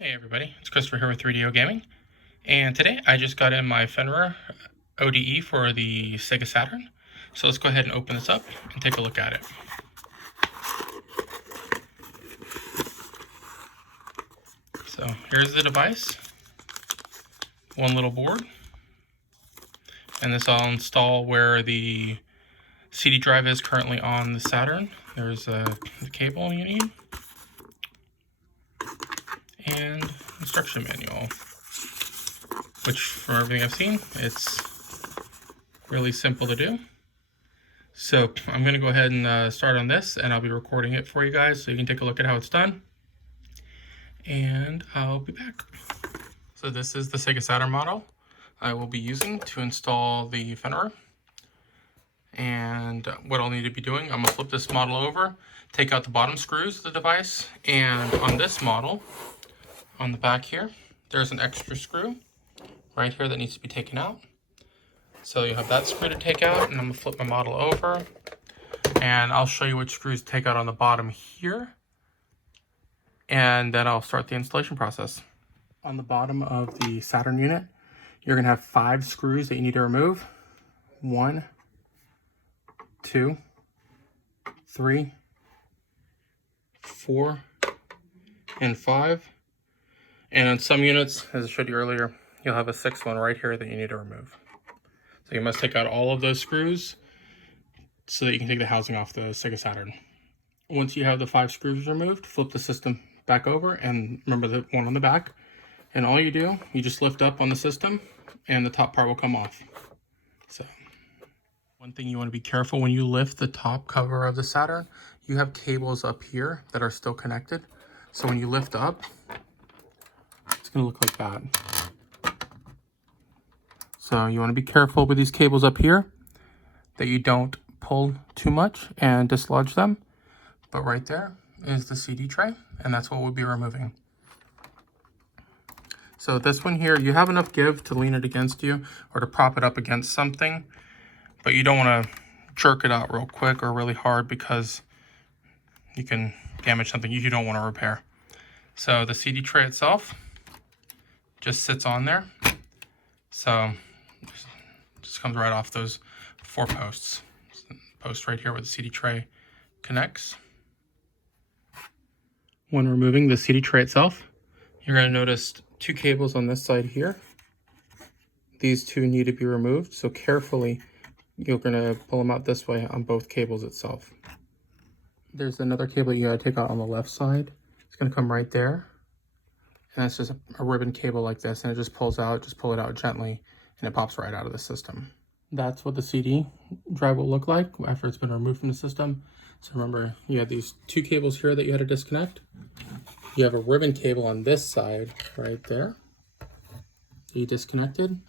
Hey everybody, it's Christopher here with 3DO Gaming, and today I just got in my Fenrir ODE for the Sega Saturn. So let's go ahead and open this up and take a look at it. So here's the device, one little board, and this I'll install where the CD drive is currently on the Saturn. There's the cable you need, and instruction manual, which from everything I've seen, it's really simple to do. So I'm going to go ahead and start on this, and I'll be recording it for you guys so you can take a look at how it's done. And I'll be back. So this is the Sega Saturn model I will be using to install the Fenrir. And what I'll need to be doing, I'm going to flip this model over, take out the bottom screws of the device, and on this model, on the back here, there's an extra screw right here that needs to be taken out. So you have that screw to take out, and I'm going to flip my model over, and I'll show you which screws to take out on the bottom here, and then I'll start the installation process. On the bottom of the Saturn unit, you're going to have 5 screws that you need to remove. 1, 2, 3, 4, and 5. And on some units, as I showed you earlier, you'll have a 6th one right here that you need to remove. So you must take out all of those screws so that you can take the housing off the Sega Saturn. Once you have the 5 screws removed, flip the system back over, and remember the one on the back. And all you do, you just lift up on the system and the top part will come off. So one thing you want to be careful when you lift the top cover of the Saturn, you have cables up here that are still connected. So when you lift up, it's going to look like that. So you want to be careful with these cables up here that you don't pull too much and dislodge them. But right there is the CD tray, and that's what we'll be removing. So this one here, you have enough give to lean it against you or to prop it up against something, but you don't want to jerk it out real quick or really hard because you can damage something you don't want to repair. So the CD tray itself just sits on there. So it just comes right off those 4 posts. Post right here where the CD tray connects. When removing the CD tray itself, you're going to notice 2 cables on this side here. These 2 need to be removed, so carefully you're going to pull them out this way on both cables itself. There's another cable you got to take out on the left side. It's going to come right there, and that's just a ribbon cable like this, and it just pulls out. Just pull it out gently, and it pops right out of the system. That's what the CD drive will look like after it's been removed from the system. So remember, you have these 2 cables here that you had to disconnect. You have a ribbon cable on this side right there that you disconnected.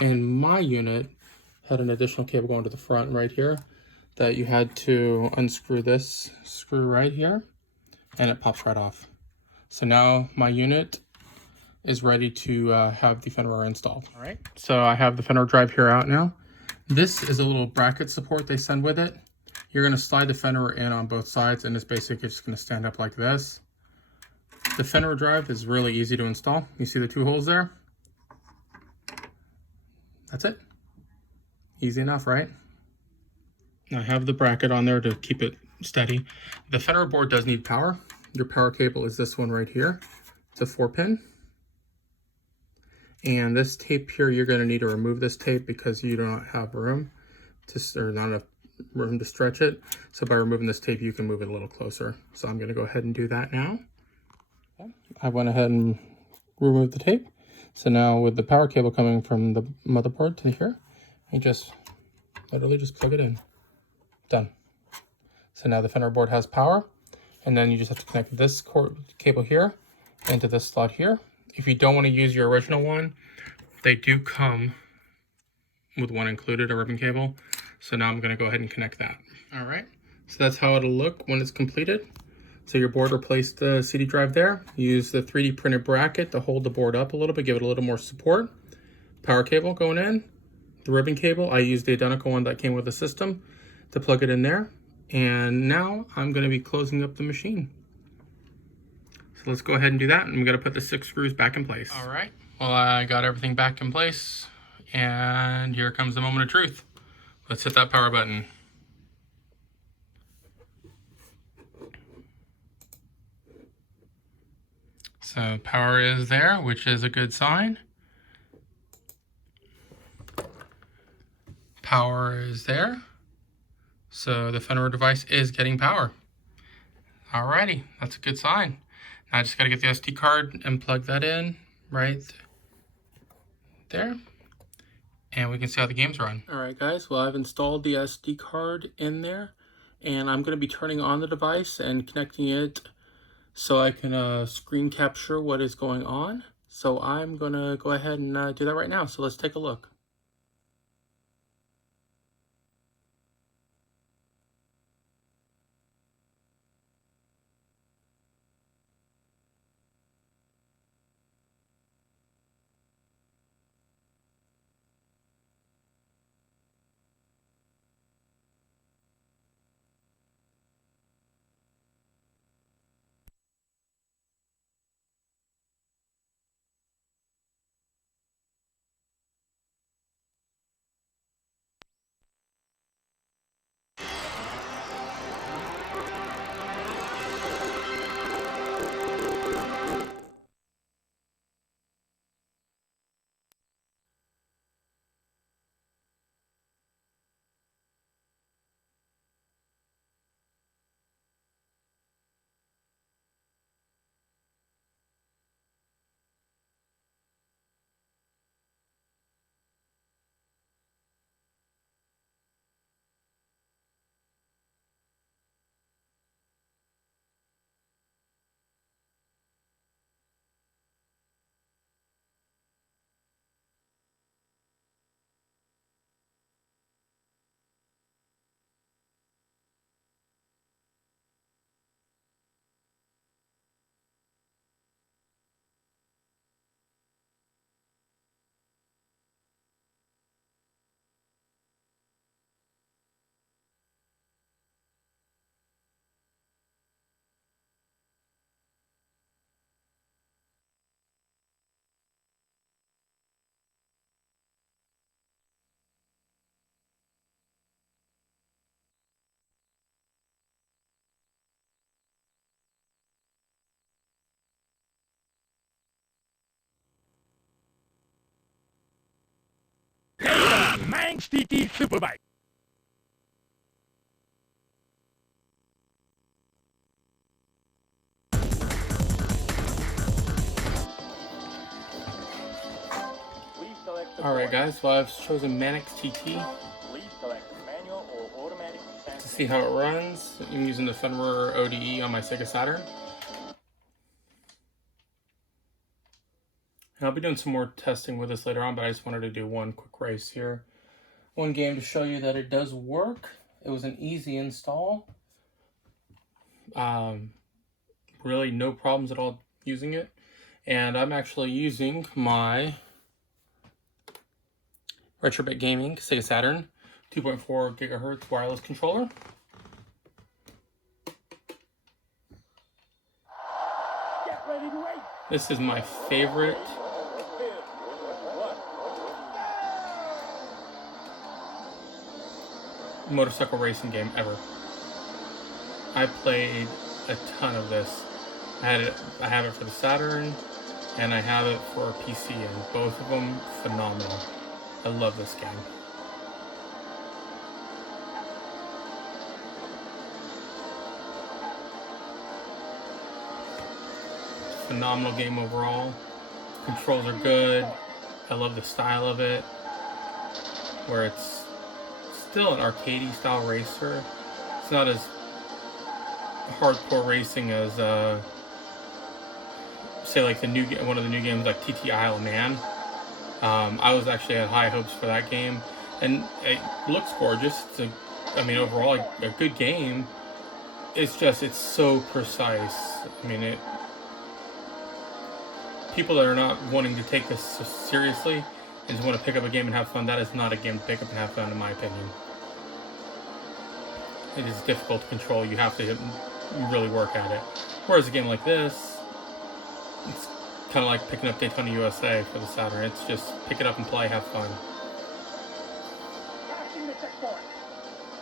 And my unit had an additional cable going to the front right here that you had to unscrew this screw right here, and it pops right off. So now my unit is ready to have the Fenrir installed. All right, so I have the Fenrir drive here out now. This is a little bracket support they send with it. You're going to slide the Fenrir in on both sides, and it's basically just going to stand up like this. The Fenrir drive is really easy to install. You see the 2 holes there? That's it. Easy enough, right? I have the bracket on there to keep it steady. The Fenrir board does need power. Your power cable is this one right here. It's a 4-pin. And this tape here, you're going to need to remove this tape because you don't have room to, or not enough room to stretch it. So by removing this tape, you can move it a little closer. So I'm going to go ahead and do that now. I went ahead and removed the tape. So now with the power cable coming from the motherboard to here, you just literally just plug it in. Done. So now the Fenrir board has power, and then you just have to connect this cable here into this slot here. If you don't want to use your original one, they do come with one included, a ribbon cable. So now I'm going to go ahead and connect that. All right, so that's how it'll look when it's completed. So your board replaced the CD drive there. Use the 3D printed bracket to hold the board up a little bit, give it a little more support. Power cable going in. The ribbon cable, I used the identical one that came with the system to plug it in there. And now I'm going to be closing up the machine. So let's go ahead and do that, and we got to put the 6 screws back in place. All right, well, I got everything back in place, and here comes the moment of truth. Let's hit that power button. So power is there, which is a good sign. Power is there. So the Fenrir device is getting power. Alrighty, that's a good sign. Now I just gotta get the SD card and plug that in right there. And we can see how the games run. Alright guys, well I've installed the SD card in there. And I'm gonna be turning on the device and connecting it so I can screen capture what is going on. So I'm gonna go ahead and do that right now. So let's take a look. Manx SuperBike. Alright guys, well I've chosen Manx TT to see how it runs. I'm using the Fenrir ODE on my Sega Saturn. And I'll be doing some more testing with this later on, but I just wanted to do one quick race here. One game to show you that it does work. It was an easy install. Really no problems at all using it. And I'm actually using my Retrobit Gaming Sega Saturn 2.4 gigahertz wireless controller. Get ready to race. This is my favorite motorcycle racing game ever. I played a ton of this. I have it for the Saturn, and I have it for PC, and both of them phenomenal. I love this game. Phenomenal game overall. Controls are good. I love the style of it, where it's still an arcadey style racer. It's not as hardcore racing as say like one of the new games like TT Isle of Man. I was actually had high hopes for that game, and it looks gorgeous. Overall a good game. It's so precise. People that are not wanting to take this seriously and just want to pick up a game and have fun, that is not a game to pick up and have fun, in my opinion. It is difficult to control. You have to really work at it. Whereas a game like this, It's kind of like picking up Daytona USA for the Saturn. It's just pick it up and play, have fun.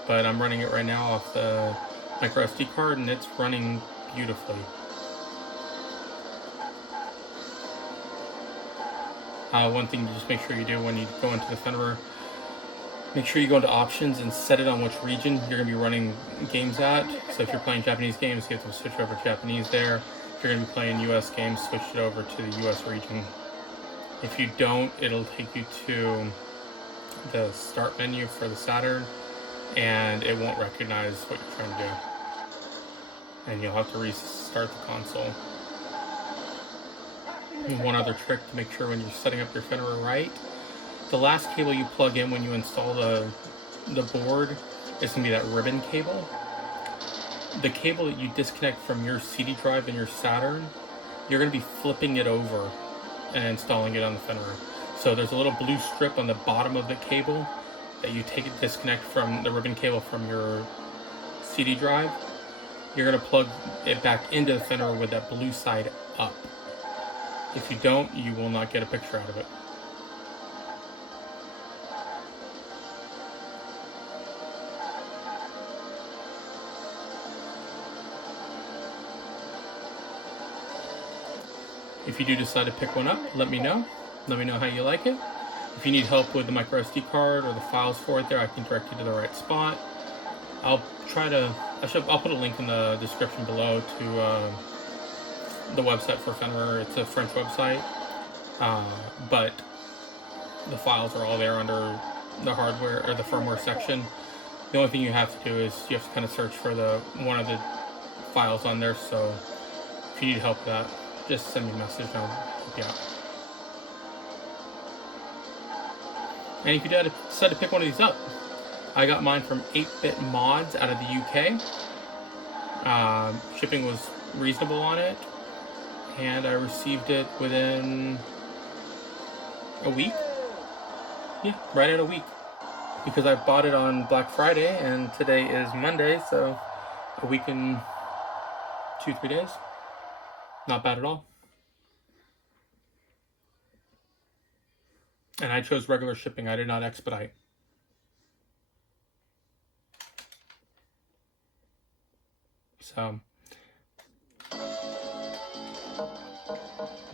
But I'm running it right now off the micro SD card, and it's running beautifully. One thing to just make sure you do when you go into the Fenrir, make sure you go into options and set it on which region you're going to be running games at. So if you're playing Japanese games, you have to switch over to Japanese there. If you're going to be playing US games, switch it over to the US region. If you don't, it'll take you to the start menu for the Saturn, and it won't recognize what you're trying to do. And you'll have to restart the console. And one other trick to make sure when you're setting up your Fenrir right, the last cable you plug in when you install the board is going to be that ribbon cable. The cable that you disconnect from your CD drive in your Saturn, you're going to be flipping it over and installing it on the Fenrir. So there's a little blue strip on the bottom of the cable that you disconnect from the ribbon cable from your CD drive. You're going to plug it back into the Fenrir with that blue side up. If you don't, you will not get a picture out of it. If you do decide to pick one up, let me know. Let me know how you like it. If you need help with the micro SD card or the files for it there, I can direct you to the right spot. I'll put a link in the description below to the website for Fenrir. It's a French website, but the files are all there under the hardware or the firmware section. The only thing you have to do is you have to kind of search for one of the files on there. So if you need help with that, just send me a message and I'll help you out. And if you decide to pick one of these up, I got mine from 8-Bit Mods out of the UK. Shipping was reasonable on it, and I received it within a week. Yeah, right at a week. Because I bought it on Black Friday, and today is Monday, so a week and 2-3 days. Not bad at all. And I chose regular shipping. I did not expedite. So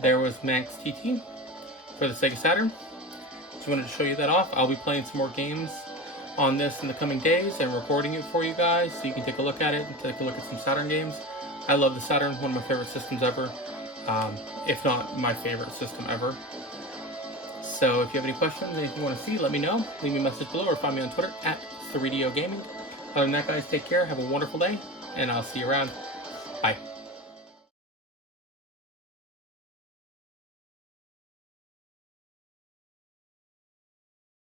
there was Manx TT for the Sega Saturn. Just wanted to show you that off. I'll be playing some more games on this in the coming days and recording it for you guys so you can take a look at it and take a look at some Saturn games. I love the Saturn, one of my favorite systems ever, if not my favorite system ever. So if you have any questions, anything you want to see, let me know. Leave me a message below or find me on Twitter at 3DO Gaming. Other than that, guys, take care. Have a wonderful day, and I'll see you around. Bye.